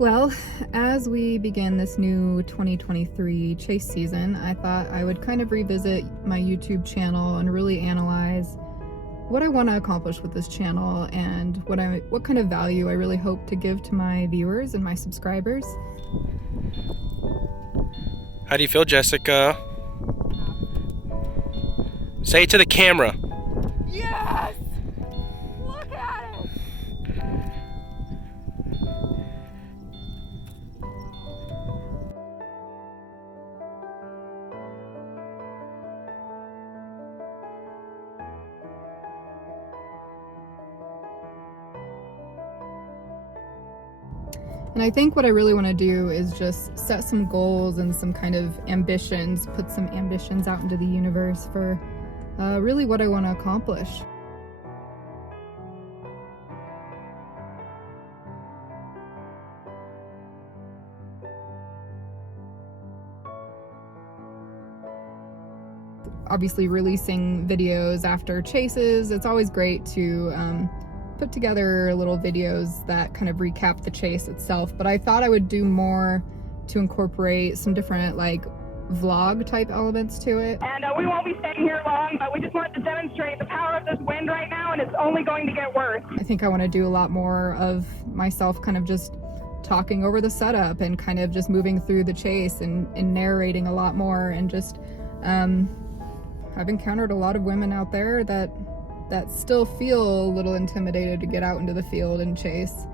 Well, as we begin this new 2023 chase season, I thought I would kind of revisit my YouTube channel and really analyze what I want to accomplish with this channel and what kind of value I really hope to give to my viewers and my subscribers. How do you feel, Jessica? Say it to the camera. Yes! Look at it! And I think what I really want to do is just set some goals and some kind of ambitions, put some ambitions out into the universe for really what I want to accomplish. Obviously, releasing videos after chases, it's always great to put together little videos that kind of recap the chase itself, but I thought I would do more to incorporate some different like vlog type elements to it. And we won't be staying here long, but we just wanted to demonstrate the power of this wind right now, and it's only going to get worse. I think I want to do a lot more of myself kind of just talking over the setup and kind of just moving through the chase and narrating a lot more, and just I've encountered a lot of women out there that still feel a little intimidated to get out into the field and chase.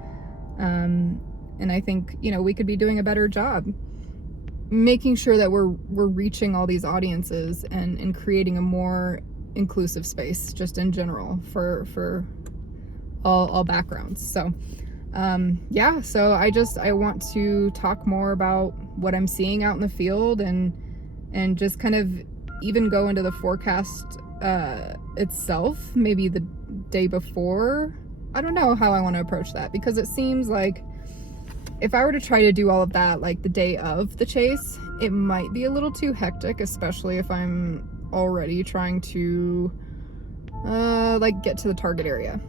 And I think, we could be doing a better job making sure that we're reaching all these audiences and creating a more inclusive space just in general for all backgrounds. So so I want to talk more about what I'm seeing out in the field and just kind of even go into the forecast itself, maybe the day before. I don't know how I want to approach that, because it seems like if I were to try to do all of that like the day of the chase, it might be a little too hectic, especially if I'm already trying to get to the target area.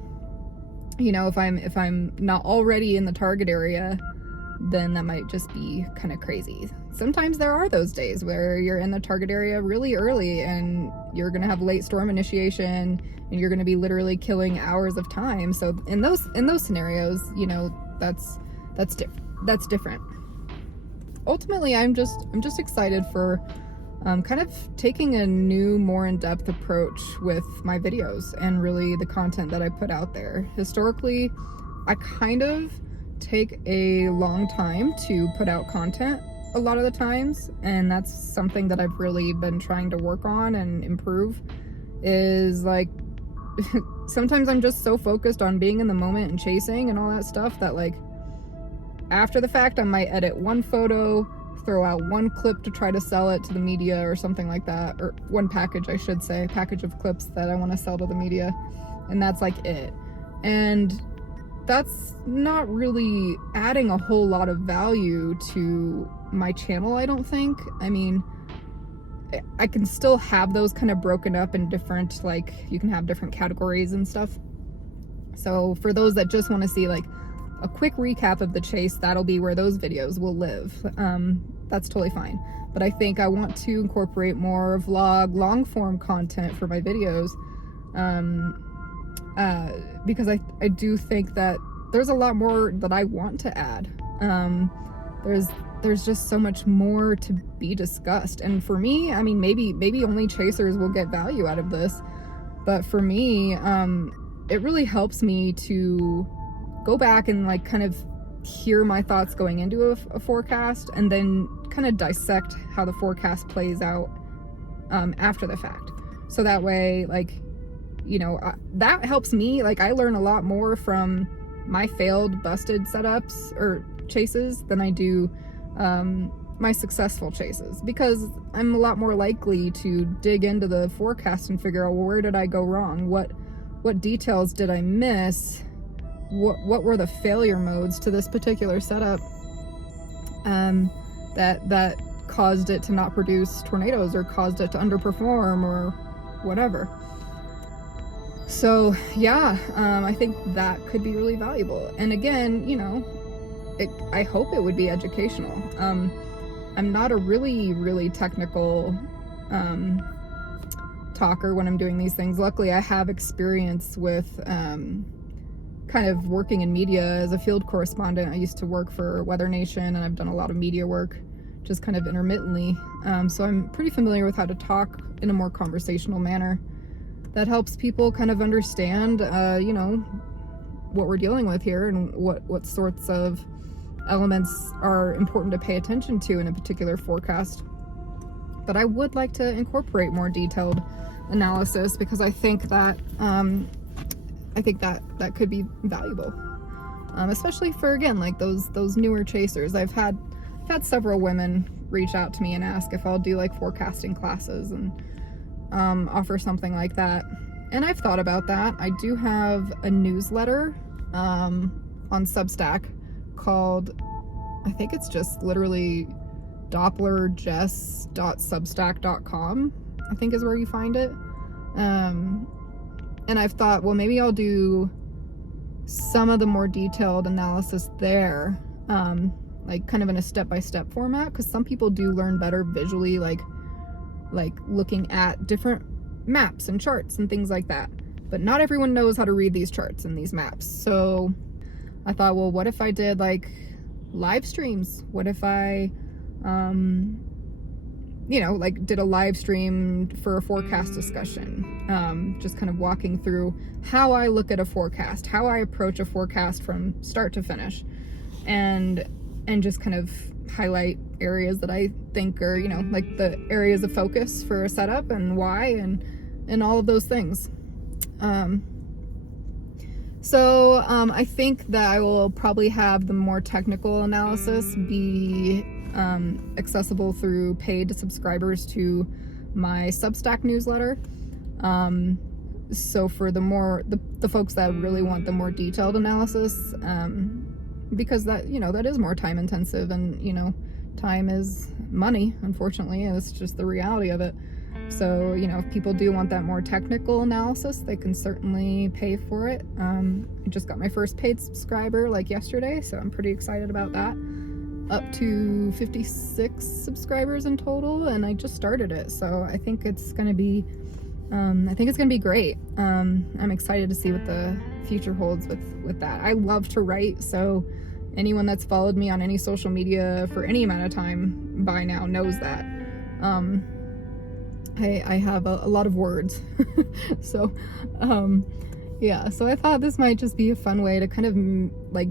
If I'm not already in the target area, then that might just be kind of crazy. Sometimes there are those days where you're in the target area really early and you're going to have late storm initiation and you're going to be literally killing hours of time. So in those scenarios, that's different. Ultimately, I'm just excited for kind of taking a new, more in-depth approach with my videos and really the content that I put out there. Historically, I kind of take a long time to put out content a lot of the times, and that's something that I've really been trying to work on and improve. Is like sometimes I'm just so focused on being in the moment and chasing and all that stuff that like after the fact I might edit one photo, throw out one clip to try to sell it to the media or something like that, or one package, I should say, package of clips that I want to sell to the media, and that's like it. And that's not really adding a whole lot of value to my channel, I don't think. I mean, I can still have those kind of broken up in different, like, you can have different categories and stuff. So for those that just want to see like a quick recap of the chase, that'll be where those videos will live. That's totally fine. But I think I want to incorporate more vlog, long form content for my videos. Because I do think that there's a lot more that I want to add. There's just so much more to be discussed. And for me, I mean, maybe only chasers will get value out of this. But for me, it really helps me to go back and like kind of hear my thoughts going into a forecast, and then kind of dissect how the forecast plays out after the fact. So that way, like, that helps me. Like, I learn a lot more from my failed, busted setups or chases than I do my successful chases, because I'm a lot more likely to dig into the forecast and figure out, well, where did I go wrong? What details did I miss? What were the failure modes to this particular setup that caused it to not produce tornadoes or caused it to underperform or whatever. So yeah, I think that could be really valuable. And again, I hope it would be educational. I'm not a really technical talker when I'm doing these things. Luckily, I have experience with kind of working in media as a field correspondent. I used to work for Weather Nation, and I've done a lot of media work just kind of intermittently. So I'm pretty familiar with how to talk in a more conversational manner that helps people kind of understand, you know, what we're dealing with here and what sorts of elements are important to pay attention to in a particular forecast. But I would like to incorporate more detailed analysis because I think that that could be valuable, especially for, again, like those newer chasers. I've had several women reach out to me and ask if I'll do like forecasting classes and offer something like that. And I've thought about that. I do have a newsletter on Substack called, I think it's just literally dopplerjess.substack.com, I think is where you find it. And I've thought, well, maybe I'll do some of the more detailed analysis there, like kind of in a step-by-step format, because some people do learn better visually, like looking at different maps and charts and things like that. But not everyone knows how to read these charts and these maps. So I thought, well, what if I did like live streams? What if I, you know, like did a live stream for a forecast discussion, just kind of walking through how I look at a forecast, how I approach a forecast from start to finish, and just kind of highlight areas that I think are, you know, like the areas of focus for a setup and why, and all of those things. So I think that I will probably have the more technical analysis be accessible through paid subscribers to my Substack newsletter. So for the folks that really want the more detailed analysis, because that, you know, that is more time intensive, and, you know, time is money, unfortunately, and it's just the reality of it. So, you know, if people do want that more technical analysis, they can certainly pay for it. I just got my first paid subscriber like yesterday, so I'm pretty excited about that. Up to 56 subscribers in total, and I just started it, so I think it's gonna be great. I'm excited to see what the future holds with that. I love to write, so anyone that's followed me on any social media for any amount of time by now knows that. I have a lot of words. So, yeah, so I thought this might just be a fun way to kind of like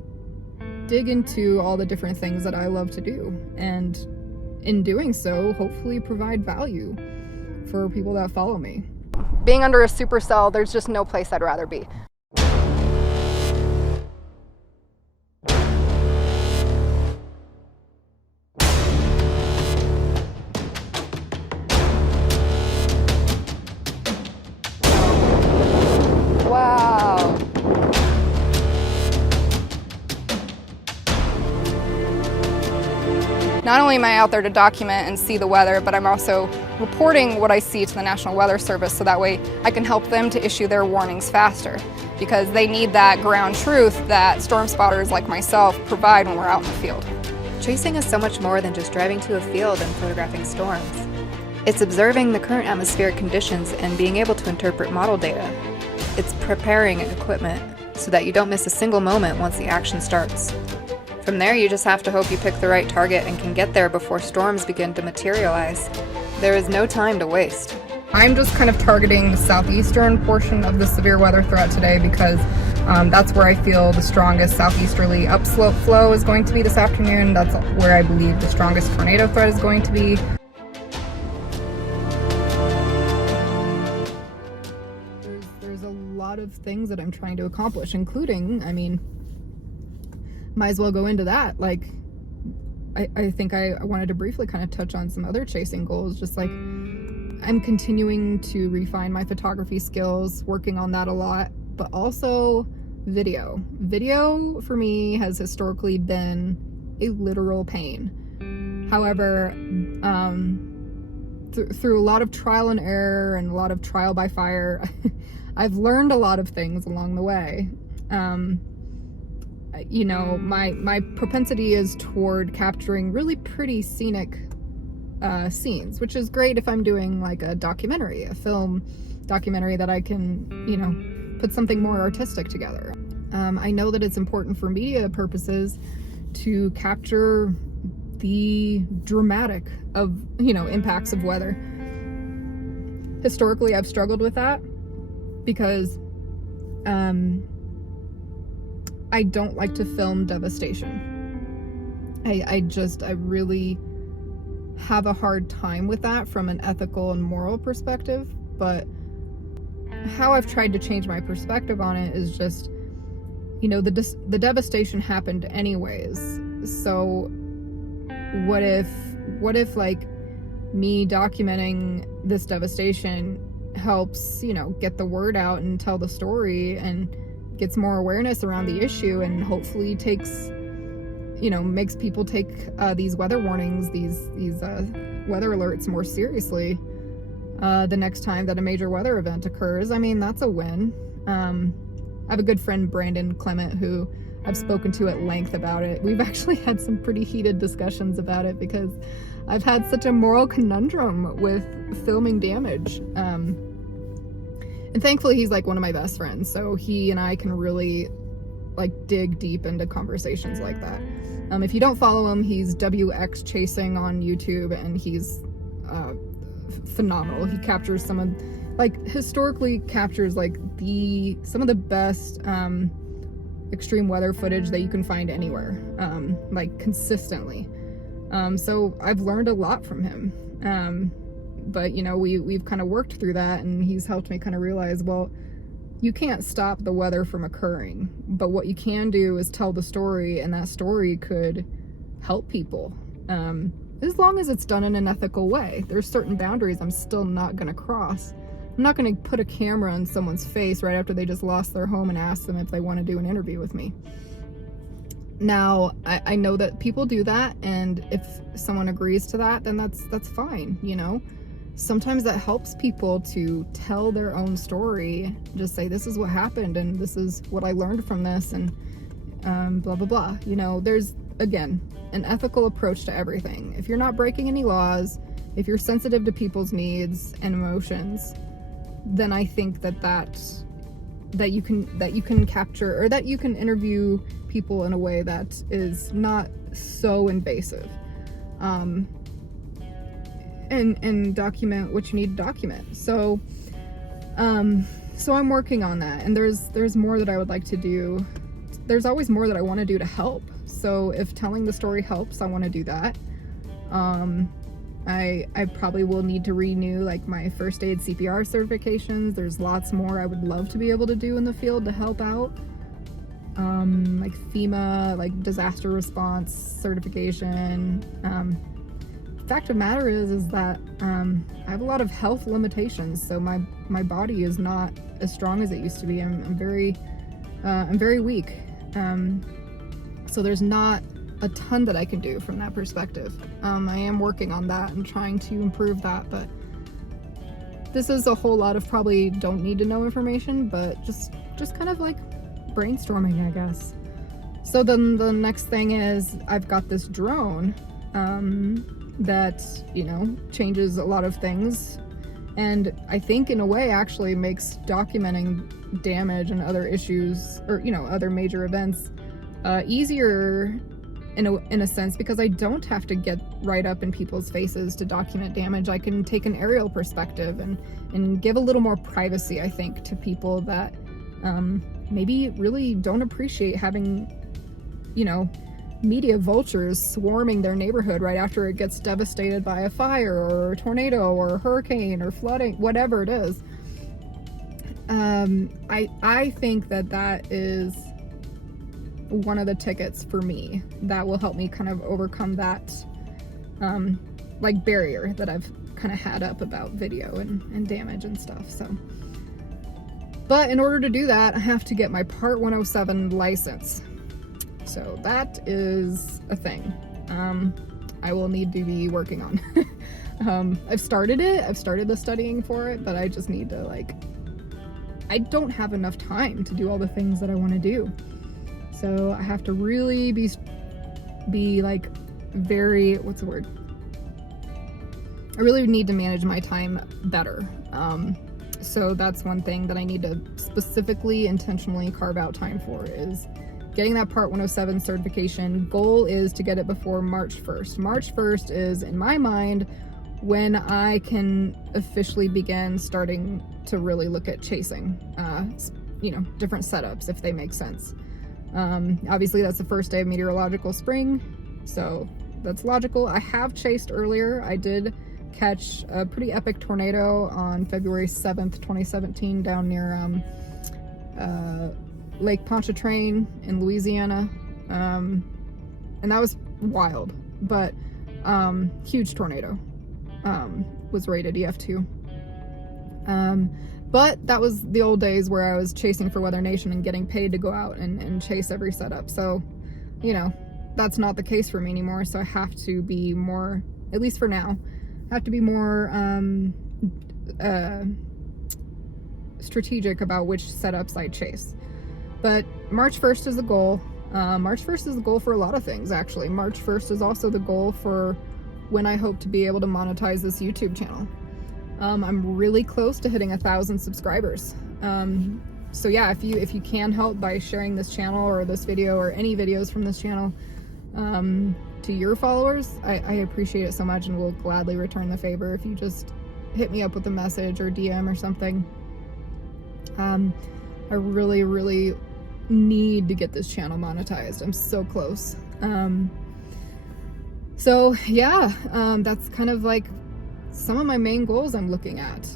dig into all the different things that I love to do, and in doing so, hopefully provide value for people that follow me. Being under a supercell, there's just no place I'd rather be. Wow. Not only am I out there to document and see the weather, but I'm also reporting what I see to the National Weather Service, so that way I can help them to issue their warnings faster, because they need that ground truth that storm spotters like myself provide when we're out in the field. Chasing is so much more than just driving to a field and photographing storms. It's observing the current atmospheric conditions and being able to interpret model data. It's preparing equipment so that you don't miss a single moment once the action starts. From there, you just have to hope you pick the right target and can get there before storms begin to materialize. There is no time to waste. I'm just kind of targeting the southeastern portion of the severe weather threat today because that's where I feel the strongest southeasterly upslope flow is going to be this afternoon. That's where I believe the strongest tornado threat is going to be. There's a lot of things that I'm trying to accomplish, including, I mean, might as well go into that. Like, I think I wanted to briefly kind of touch on some other chasing goals. Just like, I'm continuing to refine my photography skills, working on that a lot, but also video. Video for me has historically been a literal pain. However, through a lot of trial and error and a lot of trial by fire, I've learned a lot of things along the way. you know, my propensity is toward capturing really pretty scenic scenes, which is great if I'm doing like a documentary, a film documentary that I can, you know, put something more artistic together. I know that it's important for media purposes to capture the dramatic of, you know, impacts of weather. Historically, I've struggled with that because I don't like to film devastation. I really have a hard time with that from an ethical and moral perspective, but how I've tried to change my perspective on it is just, you know, the devastation happened anyways. So what if like me documenting this devastation helps, you know, get the word out and tell the story and gets more awareness around the issue, and hopefully takes, you know, makes people take these weather warnings, these weather alerts more seriously the next time that a major weather event occurs. I mean, that's a win. I have a good friend, Brandon Clement, who I've spoken to at length about it. We've actually had some pretty heated discussions about it because I've had such a moral conundrum with filming damage. And thankfully he's like one of my best friends, so he and I can really like dig deep into conversations like that. If you don't follow him, he's WX Chasing on YouTube, and he's phenomenal. He captures historically captures like some of the best extreme weather footage that you can find anywhere, like consistently. So I've learned a lot from him. But you know, we've kind of worked through that, and he's helped me kind of realize, well, you can't stop the weather from occurring, but what you can do is tell the story, and that story could help people. As long as it's done in an ethical way. There's certain boundaries I'm still not going to cross. I'm not going to put a camera in someone's face right after they just lost their home and ask them if they want to do an interview with me. Now, I know that people do that, and if someone agrees to that, then that's fine, you know? Sometimes that helps people to tell their own story, just say, this is what happened, and this is what I learned from this, and blah, blah, blah. You know, there's, again, an ethical approach to everything. If you're not breaking any laws, if you're sensitive to people's needs and emotions, then I think that you can capture, or that you can interview people in a way that is not so invasive, and document what you need to document. So I'm working on that, and there's more that I would like to do. There's always more that I want to do to help. So if telling the story helps, I want to do that. I probably will need to renew like my first aid CPR certifications. There's lots more I would love to be able to do in the field to help out. Like FEMA, like disaster response certification. Fact of matter is that I have a lot of health limitations, so my body is not as strong as it used to be. I'm very weak. So there's not a ton that I can do from that perspective. I am working on that and trying to improve that, but this is a whole lot of probably don't need to know information, but just kind of like brainstorming, I guess. So then the next thing is I've got this drone that, you know, changes a lot of things, and I think in a way actually makes documenting damage and other issues, or, you know, other major events easier in a sense, because I don't have to get right up in people's faces to document damage. I can take an aerial perspective and give a little more privacy, I think, to people that maybe really don't appreciate having, you know, media vultures swarming their neighborhood right after it gets devastated by a fire or a tornado or a hurricane or flooding, whatever it is. I think that is one of the tickets for me that will help me kind of overcome that like barrier that I've kind of had up about video and damage and stuff. So, but in order to do that, I have to get my Part 107 license. So that is a thing I will need to be working on. I've started the studying for it, but I just need to, like, I don't have enough time to do all the things that I want to do. So I have to really be like very, what's the word? I really need to manage my time better. So that's one thing that I need to specifically, intentionally carve out time for, is getting that Part 107 certification. Goal is to get it before March 1st. March 1st is, in my mind, when I can officially begin starting to really look at chasing, different setups, if they make sense. Obviously that's the first day of meteorological spring, so that's logical. I have chased earlier. I did catch a pretty epic tornado on February 7th, 2017 down near Lake Pontchartrain in Louisiana. And that was wild, but huge tornado. Was rated EF2. But that was the old days where I was chasing for Weather Nation and getting paid to go out and chase every setup. So, that's not the case for me anymore. So I have to be more, at least for now, I have to be more strategic about which setups I chase. But March 1st is the goal. March 1st is the goal for a lot of things, actually. March 1st is also the goal for when I hope to be able to monetize this YouTube channel. I'm really close to hitting 1,000 subscribers. So yeah, if you can help by sharing this channel or this video or any videos from this channel to your followers, I appreciate it so much, and will gladly return the favor if you just hit me up with a message or DM or something. I really, really need to get this channel monetized. I'm so close. So yeah, that's kind of like some of my main goals I'm looking at.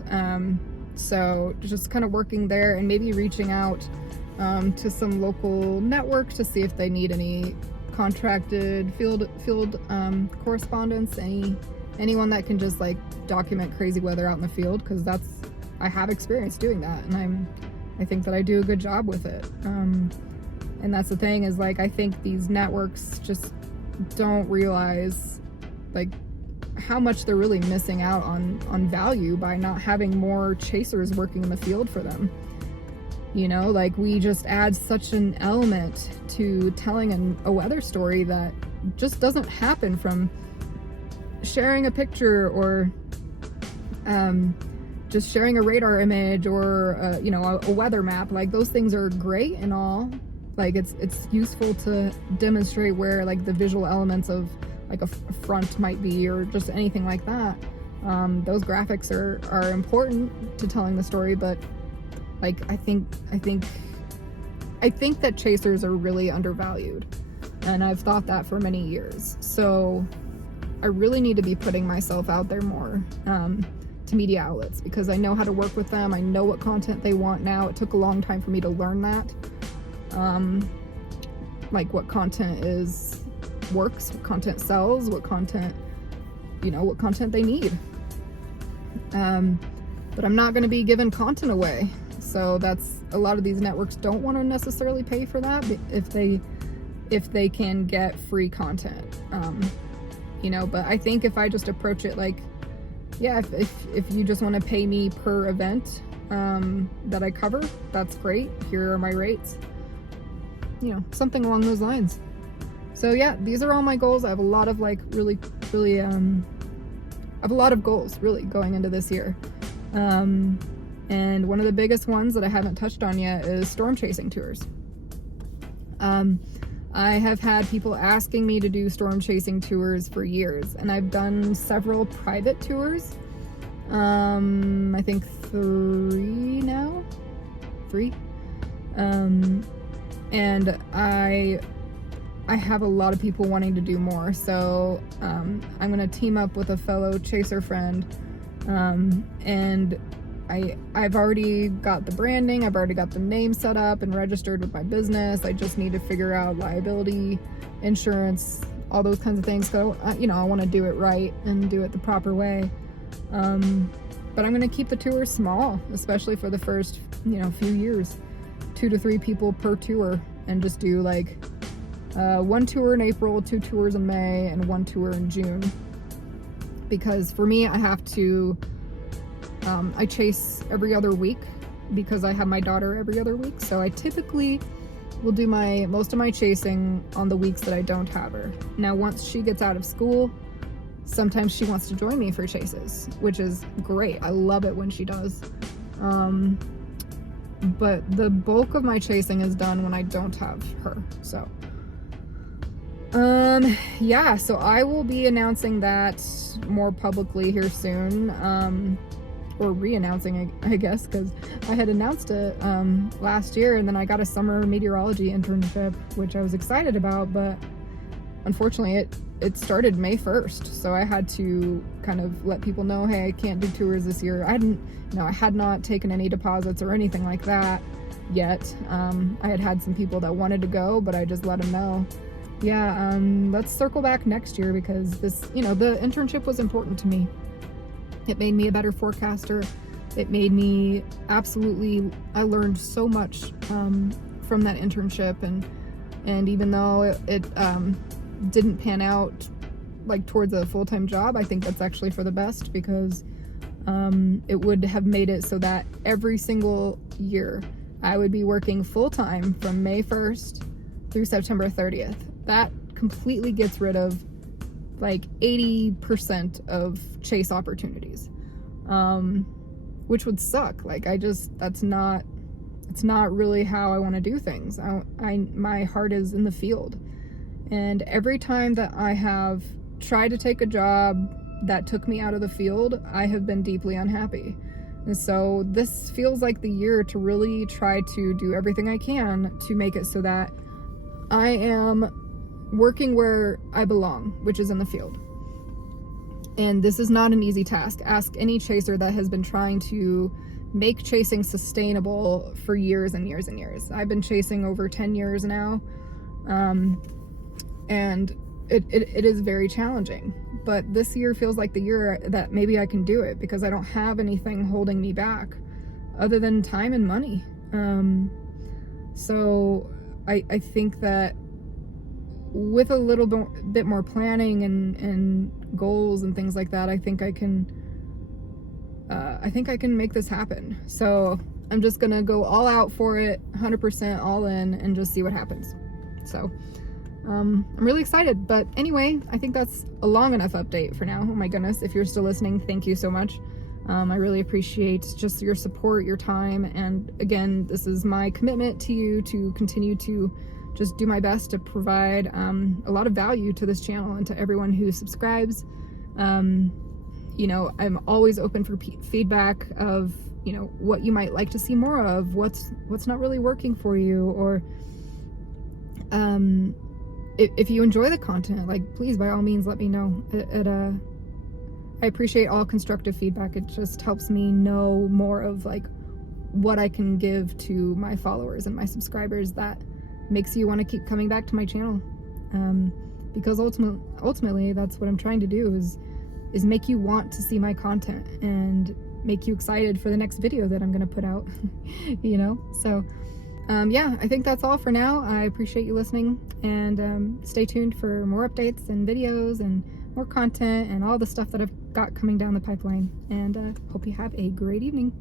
So just kind of working there and maybe reaching out to some local networks to see if they need any contracted field correspondence, anyone that can just like document crazy weather out in the field, because I have experience doing that, and I think that I do a good job with it. And that's the thing, is like, I think these networks just don't realize like how much they're really missing out on value by not having more chasers working in the field for them. Like, we just add such an element to telling a weather story that just doesn't happen from sharing a picture or just sharing a radar image or a weather map. Like, those things are great and all. Like, it's useful to demonstrate where like the visual elements of like a front might be, or just anything like that. Those graphics are important to telling the story, but like, I think that chasers are really undervalued, and I've thought that for many years. So I really need to be putting myself out there more to media outlets, because I know how to work with them. I know what content they want now. It took a long time for me to learn that. Like, what content works, what content sells, what content they need. But I'm not going to be giving content away. So that's, a lot of these networks don't want to necessarily pay for that if they can get free content. But I think if I just approach it like, yeah, if you just want to pay me per event that I cover, that's great. Here are my rates. Something along those lines. So yeah, these are all my goals. I have a lot of like really I have a lot of goals really going into this year. And one of the biggest ones that I haven't touched on yet is storm chasing tours. I have had people asking me to do storm chasing tours for years, and I've done several private tours. I think 3 now. And I have a lot of people wanting to do more, so I'm gonna team up with a fellow chaser friend, and I've already got the branding, I've already got the name set up and registered with my business. I just need to figure out liability, insurance, all those kinds of things. So I want to do it right and do it the proper way. But I'm going to keep the tours small, especially for the first few years. 2 to 3 people per tour, and just do like 1 tour in April, 2 tours in May, and 1 tour in June. Because for me, I have to I chase every other week because I have my daughter every other week. So I typically will do most of my chasing on the weeks that I don't have her. Now, once she gets out of school, sometimes she wants to join me for chases, which is great. I love it when she does. But the bulk of my chasing is done when I don't have her. So, yeah, so I will be announcing that more publicly here soon. Or re-announcing, I guess, because I had announced it last year, and then I got a summer meteorology internship, which I was excited about, but unfortunately it started May 1st, so I had to kind of let people know, hey, I can't do tours this year. I had not taken any deposits or anything like that yet. I had some people that wanted to go, but I just let them know, yeah, let's circle back next year, because this, the internship was important to me. It made me a better forecaster. It made me I learned so much from that internship, and even though it didn't pan out like towards a full-time job, I think that's actually for the best, because it would have made it so that every single year I would be working full-time from May 1st through September 30th. That completely gets rid of like 80% of chase opportunities, which would suck. Like, it's not really how I want to do things. My heart is in the field, and every time that I have tried to take a job that took me out of the field, I have been deeply unhappy. And so this feels like the year to really try to do everything I can to make it so that I am working where I belong, which is in the field. And this is not an easy task. Ask any chaser that has been trying to make chasing sustainable for years and years and years. I've been chasing over 10 years now, and it is very challenging. But this year feels like the year that maybe I can do it, because I don't have anything holding me back other than time and money. So I think that with a little bit more planning and goals and things like that, I think I can make this happen. So I'm just gonna go all out for it, 100% all in, and just see what happens. So I'm really excited. But anyway, I think that's a long enough update for now. Oh my goodness, if you're still listening, thank you so much. I really appreciate just your support, your time, and again, this is my commitment to you to continue to just do my best to provide a lot of value to this channel and to everyone who subscribes. I'm always open for feedback of, what you might like to see more of, what's not really working for you, or if you enjoy the content, like, please, by all means, let me know. I appreciate all constructive feedback. It just helps me know more of like what I can give to my followers and my subscribers that makes you want to keep coming back to my channel, because ultimately that's what I'm trying to do, is make you want to see my content and make you excited for the next video that I'm going to put out. So yeah, I think that's all for now. I appreciate you listening, and stay tuned for more updates and videos and more content and all the stuff that I've got coming down the pipeline, and hope you have a great evening.